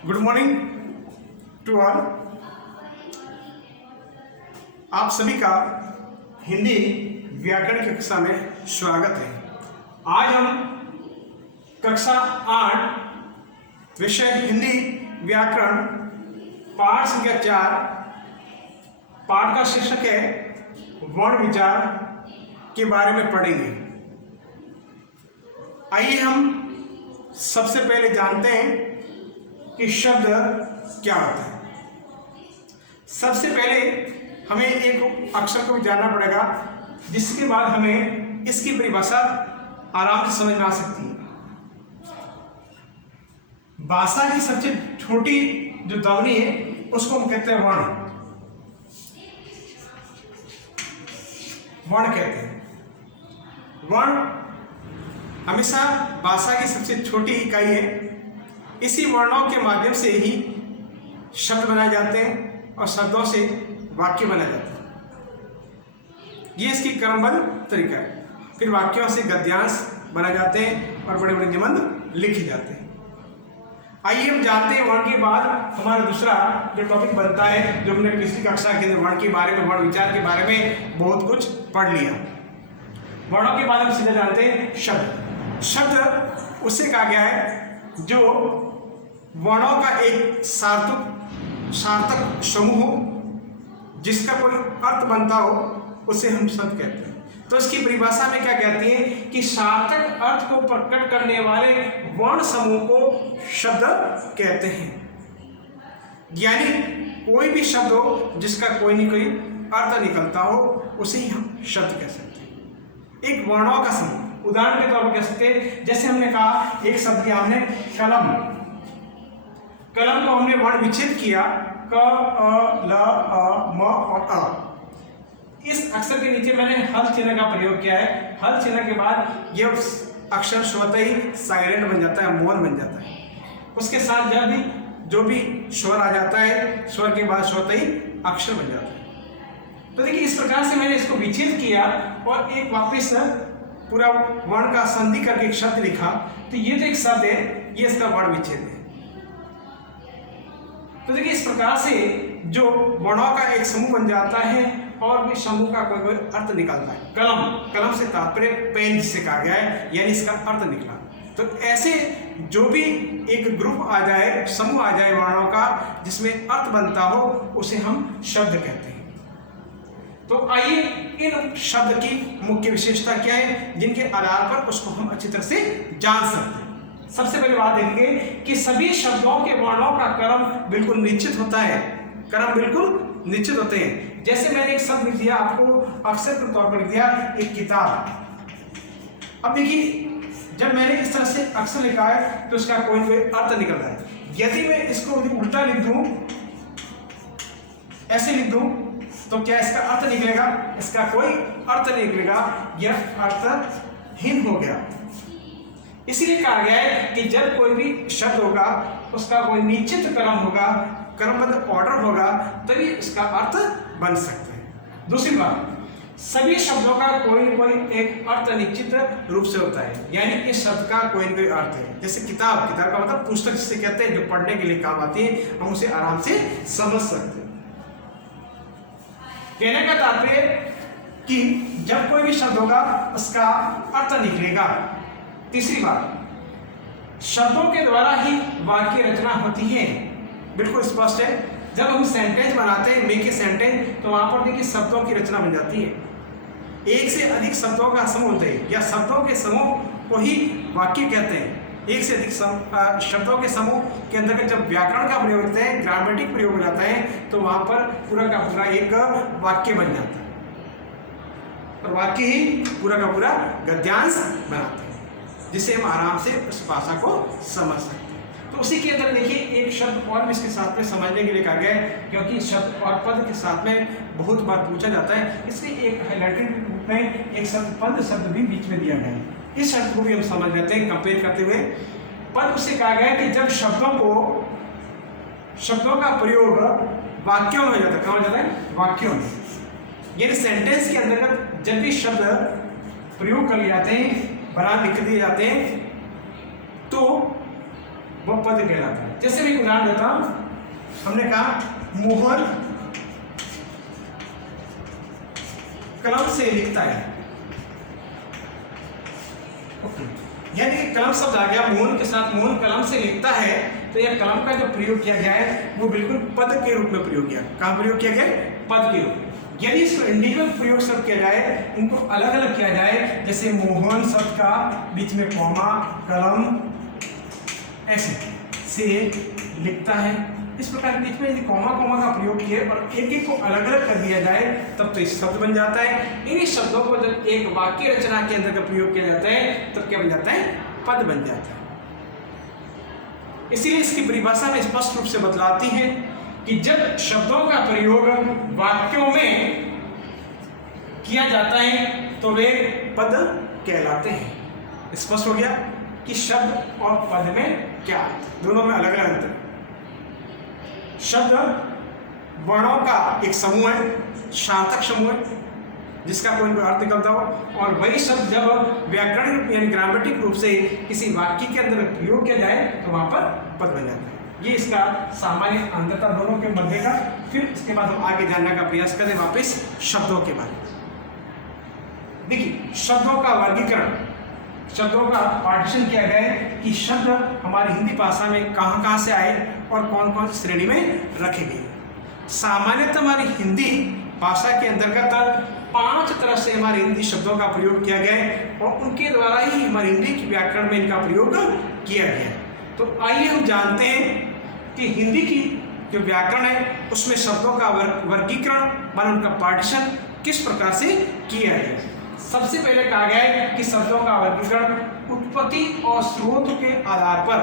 Good morning to all. आप सभी का हिंदी व्याकरण की कक्षा में स्वागत है। आज हम कक्षा 8 विषय हिंदी व्याकरण पाठ संख्या 4 पाठ का शीर्षक है वर्ण विचार के बारे में पढ़ेंगे। आइए हम सबसे पहले जानते हैं कि शब्द क्या होता है। सबसे पहले हमें एक अक्षर को जानना पड़ेगा, जिसके बाद हमें इसकी परिभाषा आराम से समझ में आ सकती है। भाषा की सबसे छोटी जो ध्वनि है उसको हम कहते हैं वर्ण। वर्ण कहते हैं। वर्ण हमेशा भाषा की सबसे छोटी इकाई है। इसी वर्णों के माध्यम से ही शब्द बनाए जाते हैं और शब्दों से वाक्य बनाए जाते हैं। ये इसकी क्रमबद्ध तरीका है। फिर वाक्यों से गद्यांश बनाए जाते हैं और बड़े बड़े निबंध लिखे जाते हैं। आइए हम जानते हैं वर्ण के बाद हमारा दूसरा जो टॉपिक बनता है, जो हमने पिछली कक्षा के अंदर वर्ण के बारे में, वर्ण विचार के बारे में बहुत कुछ पढ़ लिया। वर्णों के बाद हम सीधे जानते हैं शब्द। शब्द उससे कहा गया है जो वर्णों का एक सार्थक समूह हो, जिसका कोई अर्थ बनता हो, उसे हम शब्द कहते हैं। तो इसकी परिभाषा में क्या कहती है कि सार्थक अर्थ को प्रकट करने वाले वर्ण समूह को शब्द कहते हैं। यानी कोई भी शब्द हो जिसका कोई न कोई अर्थ निकलता हो, उसे ही हम शब्द कह सकते हैं। एक वर्णों का समूह, उदाहरण के तौर पर कह सकते हैं, जैसे हमने कहा एक शब्द किया हमने कलम। कलम को हमने वर्ण विच्छेद किया क अ ल अ म और अ। इस अक्षर के नीचे मैंने हल चिन्ह का प्रयोग किया है। हल चिन्ह के बाद यह अक्षर स्वतः ही साइलेंट बन जाता है, मौन बन जाता है। उसके साथ जब भी जो भी स्वर आ जाता है, स्वर के बाद स्वतः ही अक्षर बन जाता है। तो देखिए, इस प्रकार से मैंने इसको विच्छेद किया और एक वापस पूरा वर्ण का संधि करके एक शब्द लिखा। तो ये जो एक शब्द है, ये इसका वर्ण विच्छेद है। तो देखिए, इस प्रकार से जो वर्णों का एक समूह बन जाता है और भी समूह का कोई अर्थ निकलता है। कलम से तात्पर्य पेन जिसे कहा गया है, यानी इसका अर्थ निकला। तो ऐसे जो भी एक ग्रुप आ जाए, समूह आ जाए वर्णों का, जिसमें अर्थ बनता हो, उसे हम शब्द कहते हैं। तो आइए इन शब्द की मुख्य विशेषता क्या है, जिनके आधार पर उसको हम अच्छी तरह से जान सकते हैं। सबसे पहली बात देखेंगे कि सभी शब्दों के वर्णों का क्रम बिल्कुल निश्चित होता है। क्रम बिल्कुल निश्चित होते हैं। जैसे मैंने एक शब्द लिख दिया, आपको अक्षर के तौर पर लिख दिया एक किताब। अब देखिए, जब मैंने इस तरह से अक्षर लिखा है तो उसका कोई अर्थ निकल रहा है। यदि मैं इसको उल्टा लिख दूं, ऐसे लिख दूं, तो क्या इसका अर्थ निकलेगा? इसका कोई अर्थ नहीं निकलेगा, यह अर्थहीन हो गया। इसीलिए कहा गया है कि जब कोई भी शब्द होगा, उसका कोई निश्चित क्रम होगा, क्रमबद्ध ऑर्डर होगा, तभी इसका अर्थ बन सकता है। दूसरी बात, सभी शब्दों का कोई न कोई एक अर्थ निश्चित रूप से होता है। यानी इस शब्द का कोई न कोई अर्थ है। जैसे किताब का मतलब पुस्तक जिसे कहते हैं, जो पढ़ने के लिए काम आती है, हम उसे आराम से समझ सकते हैं। कहने का तात्पर्य कि जब कोई भी शब्द होगा, उसका अर्थ निकलेगा। तीसरी बात, शब्दों के द्वारा ही वाक्य रचना होती है। बिल्कुल स्पष्ट है। जब हम सेंटेंस बनाते हैं, मेक ए सेंटेंस, तो वहां पर देखिए शब्दों की रचना बन जाती है। एक से अधिक शब्दों का समूह होता है, या शब्दों के समूह को ही वाक्य कहते हैं। एक से अधिक शब्दों के समूह के अंदर जब व्याकरण का प्रयोग होता है, ग्रामेटिक प्रयोग हो जाता है, तो वहां पर पूरा का पूरा एक वाक्य बन जाता है, और वाक्य ही पूरा का पूरा गद्यांश बनाते हैं, जिसे हम आराम से उस भाषा को समझ सकते हैं। तो उसी के अंदर देखिए एक शब्द और भी इसके साथ में समझने के लिए कहा गया है, क्योंकि शब्द और पद के साथ में बहुत बार पूछा जाता है, इसलिए एक हाइलाइटेड रूप में एक शब्द पद शब्द भी बीच में दिया गया है। इस शब्द को भी हम समझ लेते हैं कंपेयर करते हुए। पद उससे कहा गया है कि जब शब्दों का प्रयोग वाक्यों में हो जाता है। कहाँ हो जाता है? वाक्यों में। यानी सेंटेंस के अंतर्गत जब भी शब्द प्रयोग कर लिए जाते हैं, बना लिख दिए जाते हैं, तो वो पद कहलाता है। जैसे मैं उदाहरण देता हूं, हमने कहा मोहन कलम से लिखता है, यानी कि कलम शब्द आ गया, मोहन के साथ मोहन कलम से लिखता है, तो यह कलम का जो प्रयोग किया गया है वो बिल्कुल पद के रूप में प्रयोग किया। कहाँ प्रयोग किया गया? पद के रूप में। यदि इसको इंडिविजुअल प्रयोग शब्द किया जाए, इनको अलग अलग किया जाए, जैसे मोहन शब्द का बीच में कॉमा, कलम ऐसे से लिखता है, इस प्रकार बीच में यदि कॉमा का प्रयोग किए और एक एक को अलग अलग कर दिया जाए तब तो इस शब्द बन जाता है। इन्हीं शब्दों को जब एक वाक्य रचना के अंदर का प्रयोग किया जाता है तब क्या बन जाता है? पद बन जाता है। इसीलिए इसकी परिभाषा में स्पष्ट रूप से बतलाती है कि जब शब्दों का प्रयोग वाक्यों में किया जाता है तो वे पद कहलाते हैं। स्पष्ट हो गया कि शब्द और पद में क्या, दोनों में अलग अलग अंतर। शब्द वर्णों का एक समूह है, सार्थक समूह है, जिसका कोई अर्थ निकलता हो, और वही शब्द जब व्याकरण यानी ग्रामेटिक रूप से किसी वाक्य के अंदर प्रयोग किया जाए तो वहां पर पद बन जाता है। ये इसका सामान्य अंतरता दोनों के मध्य का। फिर इसके बाद हम आगे जानने का प्रयास करें वापस शब्दों के बारे में। देखिए, शब्दों का वर्गीकरण, शब्दों का पार्टीशन किया गया है कि शब्द हमारी हिंदी भाषा में कहाँ से आए और कौन कौन सी श्रेणी में रखे गए। सामान्यतः हमारी हिंदी भाषा के अंतर्गत 5 तरह से हमारे हिंदी शब्दों का प्रयोग किया गया है और उनके द्वारा ही हमारी हिंदी की व्याकरण में इनका प्रयोग किया गया है। तो आइए हम जानते हैं कि हिंदी की जो व्याकरण है उसमें शब्दों का वर्गीकरण माने उनका पार्टीशन किस प्रकार से किया गया। सबसे पहले कहा गया है कि शब्दों का वर्गीकरण उत्पत्ति और स्रोत के आधार पर,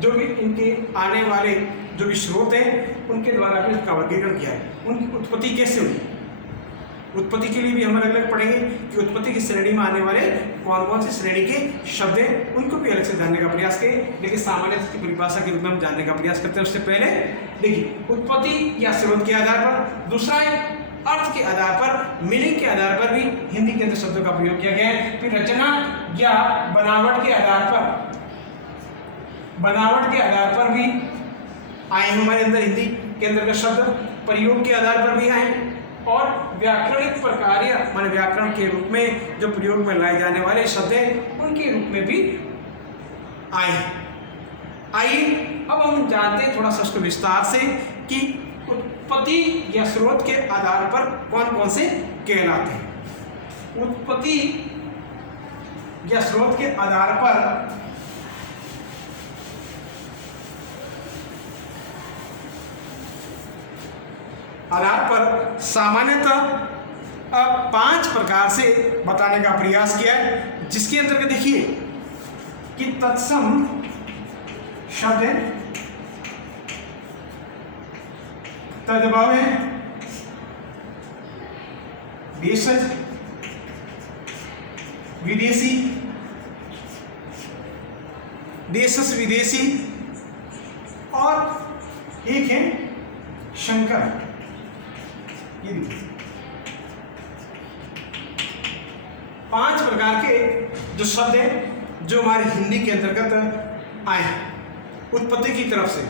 जो भी इनके आने वाले जो भी स्रोत हैं उनके द्वारा भी इसका वर्गीकरण किया है। उनकी उत्पत्ति कैसे हुई, उत्पत्ति के लिए भी हम अलग अलग पढ़ेंगे कि उत्पत्ति की श्रेणी में आने वाले कौन कौन सी श्रेणी के शब्द हैं, उनको भी अलग से जानने का प्रयास करें। लेकिन सामान्य की परिभाषा के रूप में हम जानने का प्रयास करते हैं। उससे पहले देखिए, उत्पत्ति या स्रोत के आधार पर, दूसरा है अर्थ के आधार पर, मीनिंग के आधार पर भी हिंदी के अंदर शब्दों का प्रयोग किया गया है। फिर रचना या बनावट के आधार पर, बनावट के आधार पर भी आए हमारे अंदर हिंदी के अंदर का शब्द, प्रयोग के आधार पर भी आए, और व्याकरणिक प्रकार्य माने व्याकरण के रूप में जो प्रयोग में लाए जाने वाले शब्द हैं उनके रूप में भी आए। आइए अब हम जानते हैं थोड़ा सा उसको विस्तार से कि उत्पत्ति या स्रोत के आधार पर कौन कौन से कहलाते हैं। उत्पत्ति या स्रोत के आधार पर सामान्यतः 5 प्रकार से बताने का प्रयास किया है, जिसके अंतर्गत देखिए कि तत्सम शब्द है, तद्भव है, देशज, विदेशी, देशज विदेशी, और एक है शंकर। ये 5 प्रकार के जो शब्द हैं जो हमारी हिंदी के अंतर्गत आए उत्पत्ति की तरफ से।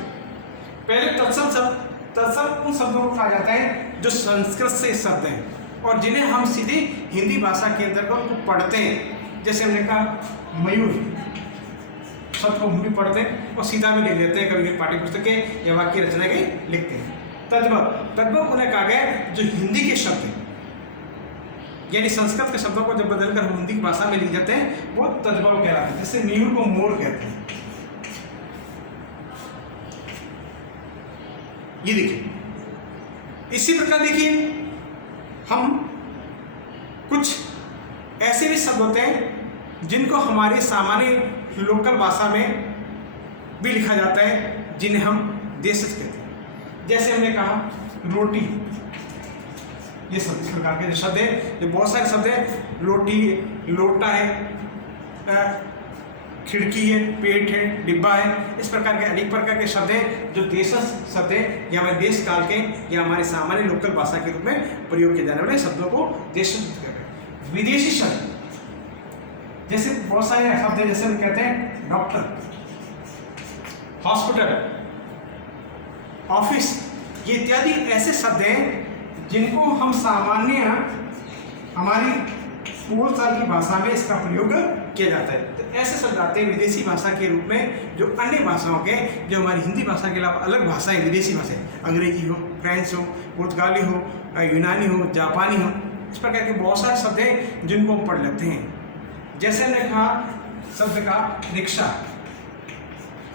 पहले तत्सम शब्द, तत्सम उन शब्दों को कहा जाता है जो संस्कृत से शब्द हैं और जिन्हें हम सीधे हिंदी भाषा के अंतर्गत पढ़ते हैं। जैसे हमने कहा मयूर शब्द को हम भी पढ़ते हैं और सीधा भी लिख लेते हैं, कभी कभी पाठ्य पुस्तक के या वाक्य रचना के लिखते हैं। तद्भव, तद्भव उन्हें कहा गया जो हिंदी के शब्द हैं, यानी संस्कृत के शब्दों को जब बदलकर हम हिंदी की भाषा में लिख जाते हैं वो तद्भव कहलाते हैं। जैसे मयूर को मोर कहते हैं। ये देखिए, इसी प्रकार देखिए हम कुछ ऐसे भी शब्द होते हैं जिनको हमारे सामान्य लोकल भाषा में भी लिखा जाता है, जिन्हें हम देशज कहते हैं। जैसे हमने कहा रोटी, ये सब इस प्रकार के शब्द है, जो बहुत सारे शब्द है। रोटी, लोटा है, खिड़की है, पेट है, डिब्बा है, इस प्रकार के अनेक प्रकार के शब्द हैं जो देशज शब्द है या हमारे देश काल के या हमारे सामान्य लोकल भाषा के रूप में प्रयोग किए जाने वाले शब्दों को देशज कहते हैं। विदेशी शब्द जैसे बहुत सारे शब्द है, जैसे हम कहते हैं डॉक्टर, हॉस्पिटल, ऑफिस, ये इत्यादि ऐसे शब्द हैं जिनको हम सामान्य हमारी बोलचाल की भाषा में इसका प्रयोग किया जाता है। तो ऐसे शब्द आते हैं विदेशी भाषा के रूप में, जो अन्य भाषाओं के, जो हमारी हिंदी भाषा के अलावा अलग भाषाएं, विदेशी भाषाएं, अंग्रेजी हो, फ्रेंच हो, पुर्तगाली हो, यूनानी हो, जापानी हो, इस प्रकार के बहुत सारे शब्द हैं जिनको हम पढ़ लेते हैं। जैसे हमने कहा शब्द का रिक्शा,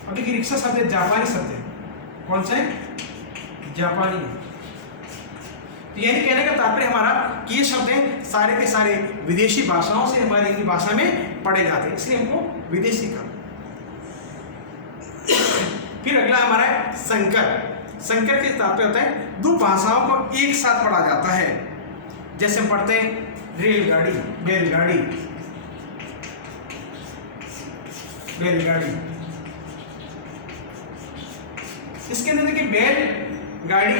अब देखिए रिक्शा शब्द जापानी शब्द है। कौन सा है? जापानी। तो यानी कहने का तात्पर्य हमारा कि ये शब्द हैं सारे के सारे विदेशी भाषाओं से हमारी हिंदी भाषा में पढ़े जाते हैं, इसलिए हमको विदेशी का। फिर अगला हमारा है संकर। संकर के तात्पर्य होता है दो भाषाओं को एक साथ पढ़ा जाता है। जैसे हम पढ़ते हैं रेलगाड़ी, बैलगाड़ी, बैलगाड़ी। इसके अंदर देखिए बैल गाड़ी,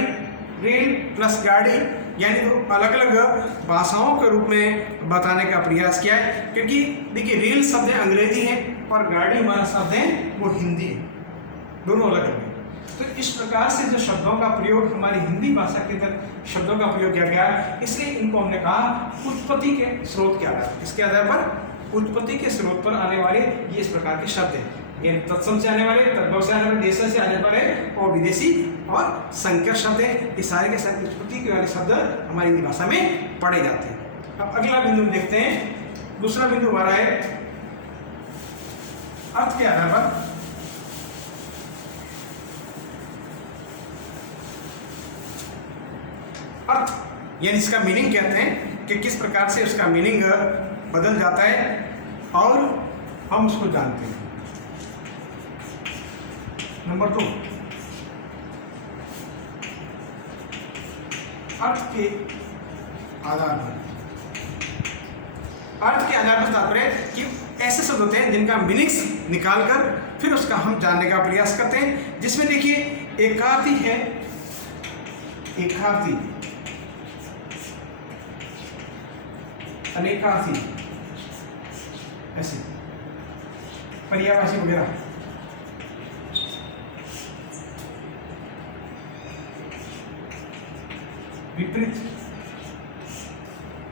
रेल प्लस गाड़ी, यानी दो अलग अलग भाषाओं के रूप में बताने का प्रयास किया है। क्योंकि देखिए रेल शब्द अंग्रेजी है और गाड़ी हमारा शब्द है वो हिंदी है, दोनों अलग अलग है। तो इस प्रकार से जो शब्दों का प्रयोग हमारी हिंदी भाषा के अंदर शब्दों का प्रयोग किया गया, इसलिए इनको हमने कहा उत्पत्ति के स्रोत के आधार पर, इसके आधार पर उत्पत्ति के स्रोत पर आने वाले ये इस प्रकार के शब्द हैं। यानी तत्सम से आने वाले, तद्भव से आने वाले, देश से आने वाले और विदेशी और संकर शब्द है। ये सारे के सारे उत्पत्ति के वाले शब्द हमारी हिंदी भाषा में पढ़े जाते हैं। अब अगला बिंदु देखते हैं। दूसरा बिंदु हमारा है अर्थ के आधार पर। अर्थ यानी इसका मीनिंग कहते हैं कि किस प्रकार से उसका मीनिंग बदल जाता है और हम उसको जानते हैं। नंबर 2, अर्थ के आधार पर। अर्थ के आधार पर तात्पर्य कि ऐसे शब्द होते हैं जिनका मीनिंग्स निकालकर फिर उसका हम जानने का प्रयास करते हैं। जिसमें देखिए एकार्थी है, एकार्थी, अनेकार्थी, ऐसे पर्यायवाची वगैरह। विपरीत,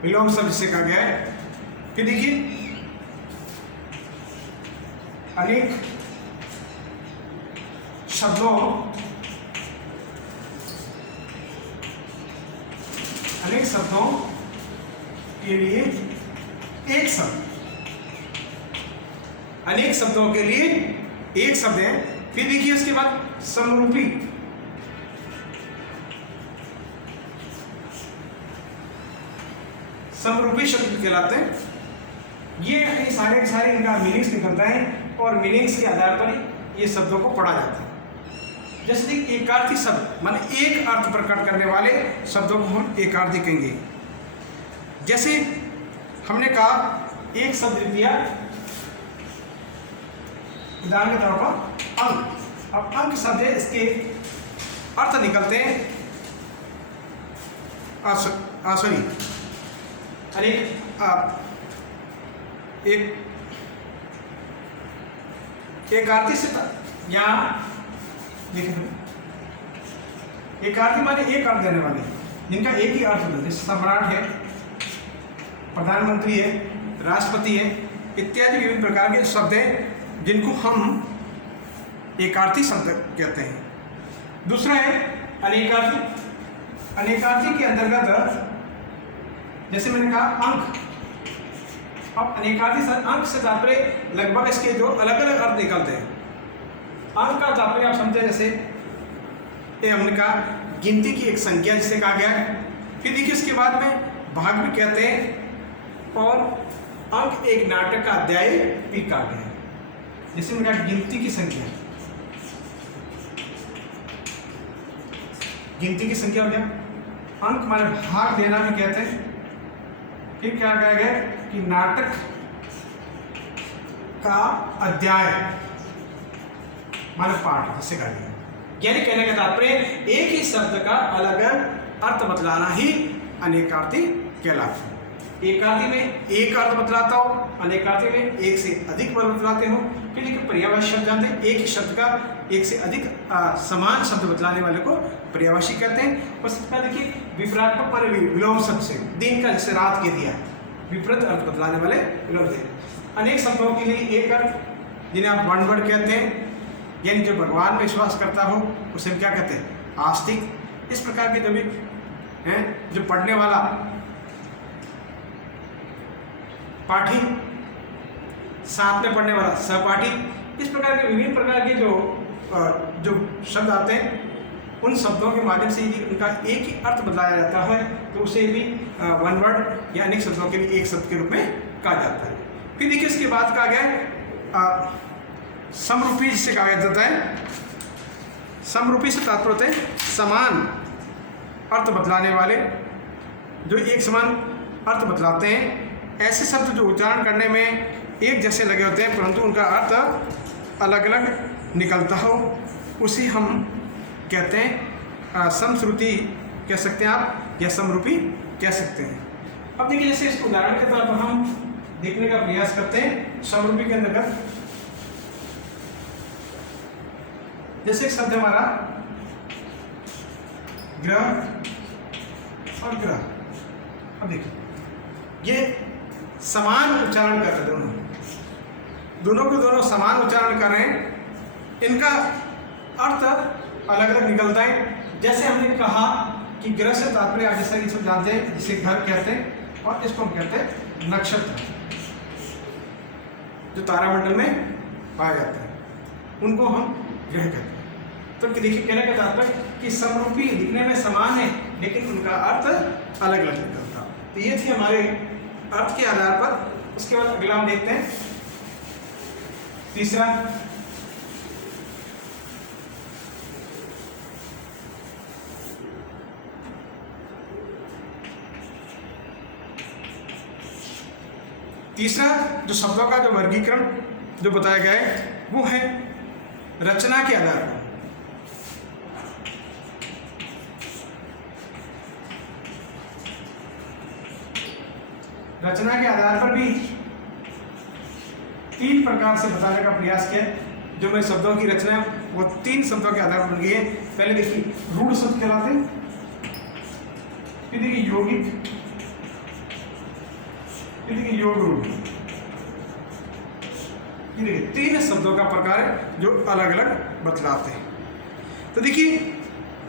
विलोम शब्द जिसे कहा गया है कि देखिए अनेक शब्दों, अनेक शब्दों के लिए एक शब्द, अनेक शब्दों के लिए एक शब्द है। फिर देखिए उसके बाद समरूपी, समरूपी शब्द कहलाते हैं। ये सारे के सारे इनका मीनिंग्स निकलता है और मीनिंग्स के आधार पर ये शब्दों को पढ़ा जाता है। जैसे कि एकार्थी शब्द माने एक अर्थ प्रकट करने वाले शब्दों को हम एकार्थी कहेंगे। जैसे हमने कहा एक शब्द दिया, उदाहरण के तौर पर अंक। अब अंक शब्द है, इसके अर्थ निकलते हैं सॉरी एक आरती से यहाँ देखें, एक आरती माने एक अर्थ देने वाले जिनका एक ही अर्थ होता है। जैसे सम्राट है, प्रधानमंत्री है, राष्ट्रपति है, इत्यादि विभिन्न प्रकार के शब्द हैं जिनको हम एकार्थी शब्द कहते हैं। दूसरा है अनेकार्थी। अनेकार्थी के अंतर्गत जैसे मैंने कहा अंक। अब अनेकार्थी अंक से तात्पर्य लगभग इसके जो अलग अलग अर्थ निकलते हैं। अंक का तात्पर्य आप समझे, जैसे ये हमने कहा गिनती की एक संख्या जिसे कहा गया है। फिर देखिए इसके बाद में भाग भी कहते हैं और अंक एक नाटक का अध्याय भी कहा गया है। जैसे मैंने कहा गिनती की संख्या, गिनती की संख्या हो गया। अंक माने भाग देना भी कहते हैं। फिर क्या कहा गया कि नाटक का अध्याय माने पाठ जिसे कहा गया। यानी कहने का तात्पर्य एक ही शब्द का अलग अलग अर्थ बतलाना ही अनेकार्थी कहलाता है। एकार्थी में एक अर्थ बतलाता हो, अनेकार्थी में एक से अधिक अर्थ बतलाते हो। फिर देखिए पर्यायवाची शब्द जानते हैं, एक ही शब्द का एक से अधिक समान शब्द बतलाने वाले को पर्यायवाची कहते हैं। और सबका देखिए विपरीतात्मक पर विलोम शब्द से, दिन का जैसे रात के दिया, विपरीत अर्थ बतलाने वाले विलोम से। अनेक शब्दों के लिए एक अर्थ जिन्हें आप वन वर्ड कहते हैं, यानी जो भगवान में विश्वास करता हो उसे हम क्या कहते हैं, आस्तिक। इस प्रकार के जो भी हैं, जो पढ़ने वाला पाठी, साथ में पढ़ने वाला सहपाठी, इस प्रकार के विभिन्न प्रकार के जो शब्द आते हैं, उन शब्दों के माध्यम से यदि उनका एक ही अर्थ बदलाया जाता है तो उसे भी वन वर्ड या अनेक शब्दों के लिए एक शब्द के रूप में कहा जाता है। फिर देखिए इसके बाद कहा गया समरूपी, जिसे कहा जाता है। समरूपी से तात्पर्य होते हैं समान अर्थ बतलाने वाले, जो एक समान अर्थ बतलाते हैं। ऐसे शब्द जो उच्चारण करने में एक जैसे लगे होते हैं परंतु उनका अर्थ अलग अलग निकलता हो, उसे हम कहते हैं समश्रुति कह सकते हैं आप, या समरूपी कह सकते हैं। अब देखिए जैसे इसको उदाहरण के तौर पर हम देखने का प्रयास करते हैं समरूपी के अंतर्गत। जैसे एक शब्द हमारा ग्रह और ग्रह। अब देखिए ये समान उच्चारण कर रहे हैं, दोनों के दोनों समान उच्चारण कर रहे हैं, इनका अर्थ अलग अलग निकलता है। जैसे हमने कहा कि ग्रह से तात्पर्य आप जैसा इसको जानते हैं, जिसे घर कहते हैं, और इसको हम कहते हैं नक्षत्र, जो तारामंडल में पाए जाते हैं, उनको हम ग्रह कहते हैं। तो देखिए कहने का तात्पर्य कि समरूपी दिखने में समान है लेकिन उनका अर्थ अलग अलग निकलता। तो ये थी हमारे अर्थ के आधार पर। उसके बाद अगला हम देखते हैं तीसरा, जो शब्दों का जो वर्गीकरण जो बताया गया है वो है रचना के आधार पर। रचना के आधार पर भी तीन प्रकार से बताने का प्रयास किया। जो मैं शब्दों की रचना वो तीन शब्दों के आधार पर बन गई है। पहले देखिए रूढ़ शब्द कहलाते हैं, फिर देखिए यौगिक, फिर देखिए योग रूढ़। ये देखिए तीन शब्दों का प्रकार है जो अलग अलग बतलाते हैं। तो देखिए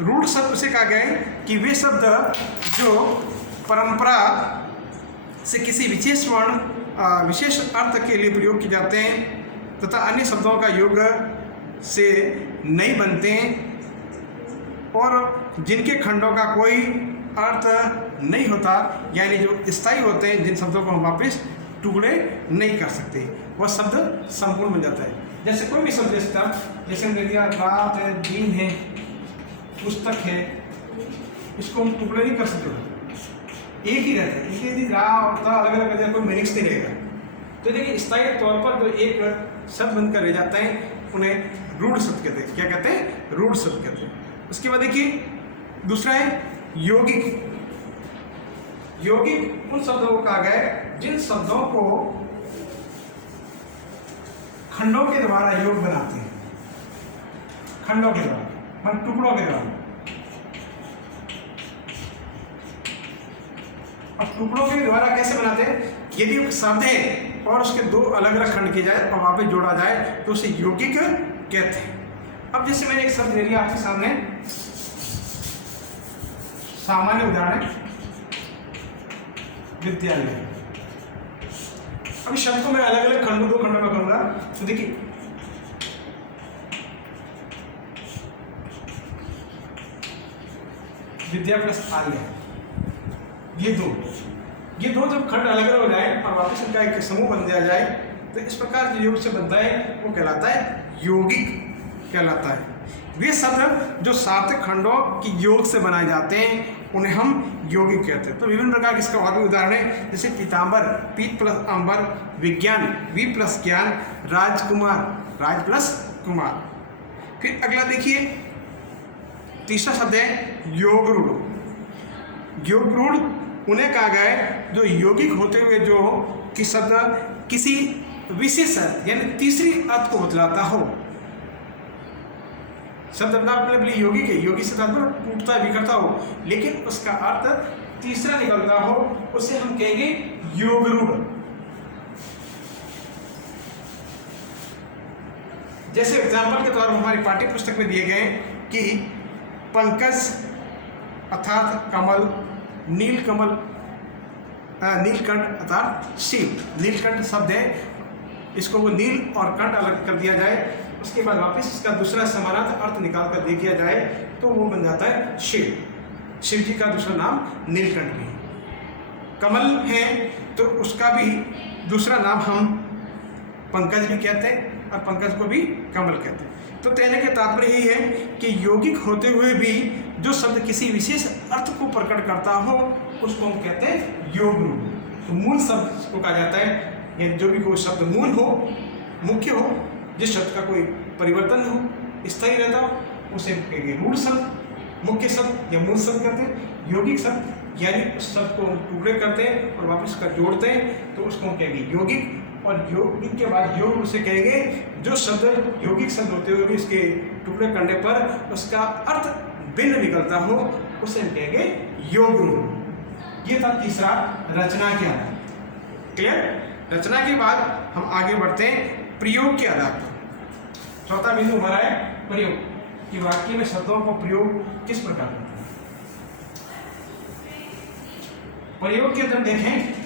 रूढ़ शब्द से कहा गया है कि वे शब्द जो परंपरा से किसी विशेष वर्ण विशेष अर्थ के लिए प्रयोग किए जाते हैं तथा अन्य शब्दों का योग से नहीं बनते हैं, और जिनके खंडों का कोई अर्थ नहीं होता, यानी जो स्थायी होते हैं, जिन शब्दों को हम वापस टुकड़े नहीं कर सकते, वह शब्द संपूर्ण बन जाता है। जैसे कोई भी शब्द जैसे हमने दिया रात है, दिन है, पुस्तक है, इसको हम टुकड़े नहीं कर सकते, एक ही रहता है। इसलिए यदि रा और ता अलग अलग रहते हैं कोई मीनिंग्स नहीं रहेगा। तो देखिए स्थायी तौर पर जो एक शब्द बनकर रह जाते हैं उन्हें रूढ़ शब्द कहते हैं। क्या कहते हैं? रूढ़ शब्द कहते हैं। उसके बाद देखिए दूसरा है यौगिक। यौगिक उन शब्दों को कहा गया है जिन शब्दों को खंडों के द्वारा योग बनाते हैं, खंडों के द्वारा मतलब टुकड़ों के द्वारा। अब टुकड़ों के द्वारा कैसे बनाते हैं? यदि एक शब्द है और उसके दो अलग अलग खंड किए जाए और वहां पे जोड़ा जाए तो उसे यौगिक कहते हैं। अब जैसे मैंने एक शब्द ले लिया आपके सामने, सामान्य उदाहरण विद्यालय। अब इस शब्द को मैं अलग अलग खंडों, दो खंडों में करूंगा। तो देखिए विद्या प्लस आलय, ये दो जब खंड अलग अलग हो जाए और वापस इनका एक समूह बन दिया जाए तो इस प्रकार जो योग से बनता है वो कहलाता है यौगिक कहलाता है। वे शब्द जो सात खंडों की योग से बनाए जाते हैं उन्हें हम यौगिक कहते हैं। तो विभिन्न प्रकार के इसका और भी उदाहरण है, जैसे पीताम्बर, पीत प्लस अंबर, विज्ञान, वी प्लस ज्ञान, राजकुमार, राज प्लस कुमार। फिर अगला देखिए तीसरा शब्द है योग रूढ़। योग रूढ़ उन्हें कहा गया है जो यौगिक होते हुए जो कि शब्द किसी विशेष अर्थ यानी तीसरी अर्थ को बतलाता हो। शब्द अपना अपने यौगिक है, योगी से तात्पर्य टूटता बिखरता हो, लेकिन उसका अर्थ तीसरा निकलता हो, उसे हम कहेंगे योगरूढ़। जैसे एग्जाम्पल के तौर पर हमारी पाठ्य पुस्तक में दिए गए कि पंकज अर्थात कमल, नीलकमल नीलकंठ अर्थात शिव। नीलकंठ शब्द है, इसको वो नील और कंठ अलग कर दिया जाए, उसके बाद वापस इसका दूसरा समानार्थक अर्थ निकाल कर दे दिया जाए तो वो बन जाता है शिव। शिव जी का दूसरा नाम नीलकंठ भी है। कमल है तो उसका भी दूसरा नाम हम पंकज भी कहते हैं और पंकज को भी कमल कहते हैं। तो कहने का तात्पर्य यही है कि यौगिक होते हुए भी जो शब्द किसी विशेष अर्थ को प्रकट करता हो उसको हम कहते हैं योगरूढ़। तो मूल शब्द को कहा जाता है, यानी जो भी कोई शब्द मूल हो, मुख्य हो, जिस शब्द का कोई परिवर्तन हो, स्थायी रहता हो, उसे कहेंगे रूढ़ शब्द। मुख्य शब्द या मूल शब्द कहते हैं। यौगिक शब्द यानी उस शब्द को हम टुकड़े करते हैं और वापस उसका जोड़ते हैं तो उसको हम कहेंगे यौगिक। और यौगिक के बाद योग उसे कहेंगे जो शब्द यौगिक शब्द होते हुए भी इसके टुकड़े करने पर उसका अर्थ भिन्न निकलता हो उसे हम कहेंगे योगरूढ़। ये था तीसरा रचना के आधार। क्लियर? रचना के बाद हम आगे बढ़ते हैं प्रयोग के आधार पर। चौथा बिंदु हमारा है प्रयोग, कि वाक्य में शब्दों को प्रयोग किस प्रकार करते हैं। प्रयोग के अंदर देखें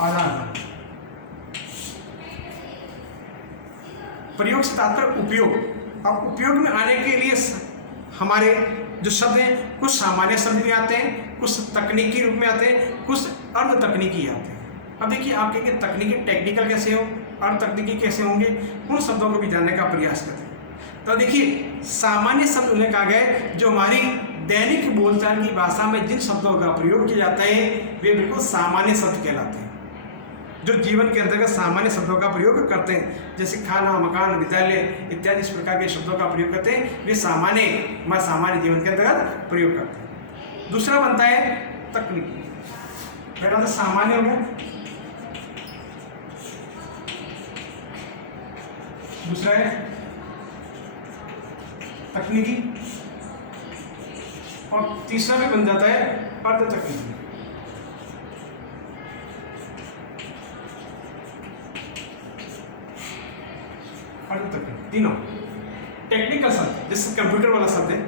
आधार। प्रयोग से तात्पर्य उपयोग। अब उपयोग में आने के लिए हमारे जो शब्द हैं कुछ सामान्य शब्द भी आते हैं, कुछ तकनीकी रूप में आते हैं, कुछ अर्ध तकनीकी आते हैं। अब देखिए आप कहेंगे तकनीकी टेक्निकल कैसे हो, अर्ध तकनीकी कैसे होंगे, उन शब्दों को भी जानने का प्रयास करते हैं। तो देखिए सामान्य शब्द उन्हें कहा गया है जो हमारी दैनिक बोलचाल की भाषा में जिन शब्दों का प्रयोग किया जाता है वे बिल्कुल सामान्य शब्द कहलाते हैं, जो जीवन के अंतर्गत सामान्य शब्दों का प्रयोग करते हैं। जैसे खाना, मकान, विद्यालय इत्यादि इस प्रकार के शब्दों का प्रयोग करते हैं, वे सामान्य जीवन के अंतर्गत प्रयोग करते हैं। दूसरा बनता है तकनीकी। पहला तो सामान्य हो गया, दूसरा है तकनीकी, और तीसरा भी बन जाता है अर्ध तकनीकी। तीनों टेक्निकल शब्द, जैसे कंप्यूटर वाला शब्द है,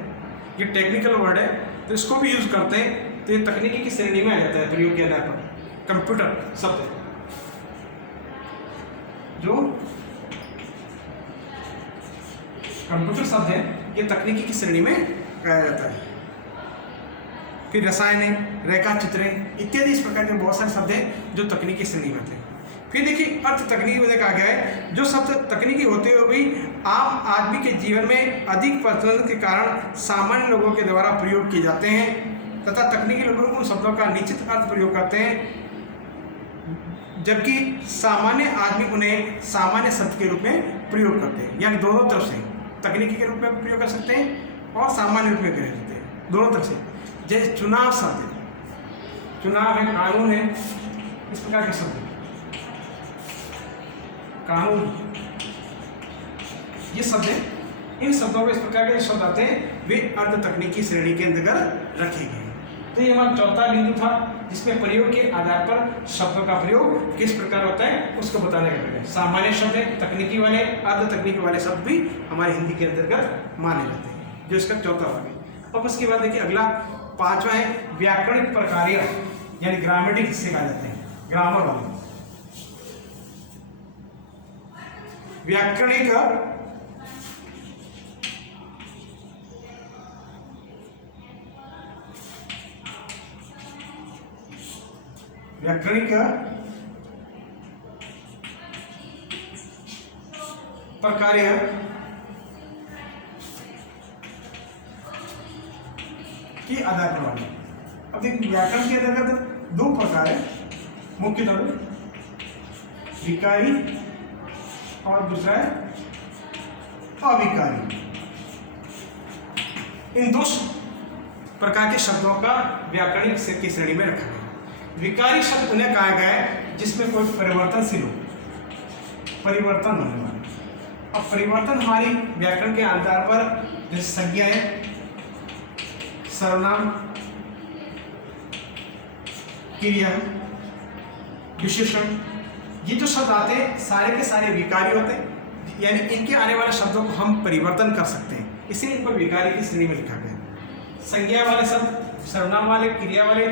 ये टेक्निकल वर्ड है तो इसको भी यूज करते हैं, तो ये तकनीकी की श्रेणी में आ जाता है प्रयोग के आधार पर। कंप्यूटर शब्द जो कंप्यूटर शब्द है ये तकनीकी की श्रेणी में कहा जाता है। फिर रसायन है, रेखा चित्र इत्यादि इस प्रकार के बहुत सारे शब्द हैं जो तकनीकी श्रेणी में आते हैं। फिर देखिए अर्थ तकनीकी में कहा गया है जो शब्द तकनीकी होते हुए भी आम आदमी के जीवन में अधिक प्रचलन के कारण सामान्य लोगों के द्वारा प्रयोग किए जाते हैं तथा तकनीकी लोग उन शब्दों का निश्चित अर्थ प्रयोग करते हैं, जबकि सामान्य आदमी उन्हें सामान्य शब्द के रूप में प्रयोग करते हैं। यानी दोनों तरफ से तकनीकी के रूप में प्रयोग कर सकते हैं और सामान्य रूप में कर सकते हैं, दोनों तरफ से। जैसे चुनाव शब्द है, चुनाव है, कानून है, इस प्रकार के शब्द कानून, ये शब्द है। इन शब्दों को इस प्रकार के शब्द आते हैं वे अर्ध तकनीकी श्रेणी के अंतर्गत रखे गए। तो ये हमारा चौथा बिंदु था जिसमें प्रयोग के आधार पर शब्दों का प्रयोग किस प्रकार होता है उसको बताने का है। सामान्य शब्द है, तकनीकी वाले, अर्ध तकनीकी वाले शब्द भी हमारे हिंदी के अंतर्गत माने जाते हैं, जो इसका चौथा हो गया। अब उसके बाद देखिए अगला पांचवा है व्याकरणिक प्रकार्य, यानी ग्रामेटिक हिस्से कहा जाते हैं, ग्रामर वाले। व्याकरणिक प्रकार्य के आधार पर वाले। अब देखिए व्याकरण के अंतर्गत दो प्रकार है मुख्यतः, विकारी और दूसरा है अविकारी। इन दो प्रकार के शब्दों का व्याकरणिक की श्रेणी में रखा गया। विकारी शब्द उन्हें कहा गया है जिसमें कोई परिवर्तनशील हो, परिवर्तन होने वाले। अब परिवर्तन हमारी व्याकरण के आधार पर जैसे संज्ञाएं, सर्वनाम, क्रिया, विशेषण, ये जो शब्द आते हैं सारे के सारे विकारी होते हैं, यानी इनके आने वाले शब्दों को हम परिवर्तन कर सकते हैं, इसलिए इनको विकारी की श्रेणी में लिखा गया। संज्ञा वाले शब्द, सर्वनाम वाले, क्रिया वाले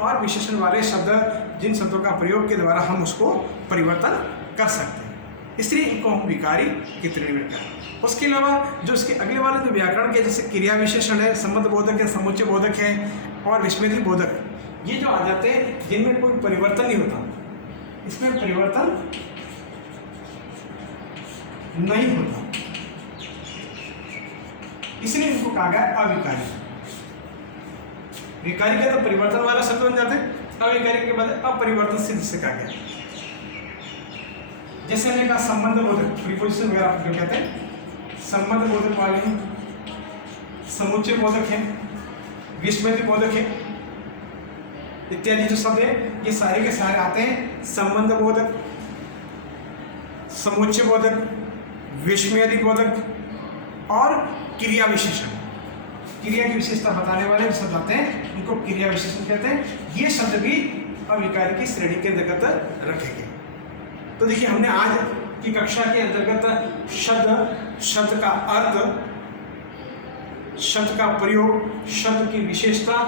और विशेषण वाले शब्द, जिन शब्दों का प्रयोग के द्वारा हम उसको परिवर्तन कर सकते हैं, इसलिए इनको हम विकारी की श्रेणी में लिखा है। उसके अलावा जो इसके अगले वाले जो व्याकरण के जैसे क्रिया विशेषण है, संबंध बोधक है, समुच्चय बोधक है और विस्मृति बोधक, ये जो आ जाते हैं जिनमें कोई परिवर्तन नहीं होता, इसमें परिवर्तन नहीं होता, इसलिए इनको कहा गया अविकारी। विकारी का तो परिवर्तन वाला शब्द बन जाते हैं, अविकारी के बाद अपरिवर्तनशील जिसे कहा गया। जैसे हमने कहा संबंध बोधक, प्रीपोजिशन वगैरह आप जो कहते हैं, संबंध बोधक वाले हैं, समुच्चय बोधक है, विस्मृति बोधक है इत्यादि जो शब्द है ये सारे के सारे आते हैं संबंध बोधक, समुच्चय बोधक, विस्मृति बोधक और क्रिया विशेषण। क्रिया की विशेषता बताने वाले शब्द आते हैं, उनको क्रिया विशेषण कहते हैं। ये शब्द भी अविकारी की श्रेणी के अंतर्गत रखेंगे। तो देखिए हमने आज की कक्षा के अंतर्गत शब्द का अर्थ, शब्द का प्रयोग, शब्द की विशेषता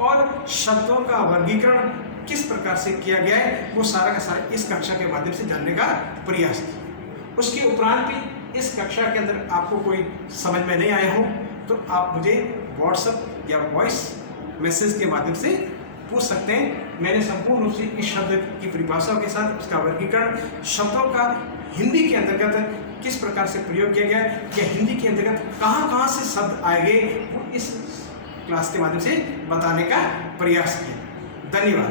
और शब्दों का वर्गीकरण किस प्रकार से किया गया है वो सारा का सारा इस कक्षा के माध्यम से जानने का प्रयास किया। उसके उपरांत भी इस कक्षा के अंदर आपको कोई समझ में नहीं आया हो तो आप मुझे व्हाट्सएप या वॉइस मैसेज के माध्यम से पूछ सकते हैं। मैंने संपूर्ण रूप से इस शब्द की परिभाषा के साथ उसका वर्गीकरण, शब्दों का हिंदी के अंतर्गत किस प्रकार से प्रयोग किया गया या हिंदी के अंतर्गत कहाँ से शब्द आएंगे वो इस क्लास के माध्यम से बताने का प्रयास किया। धन्यवाद।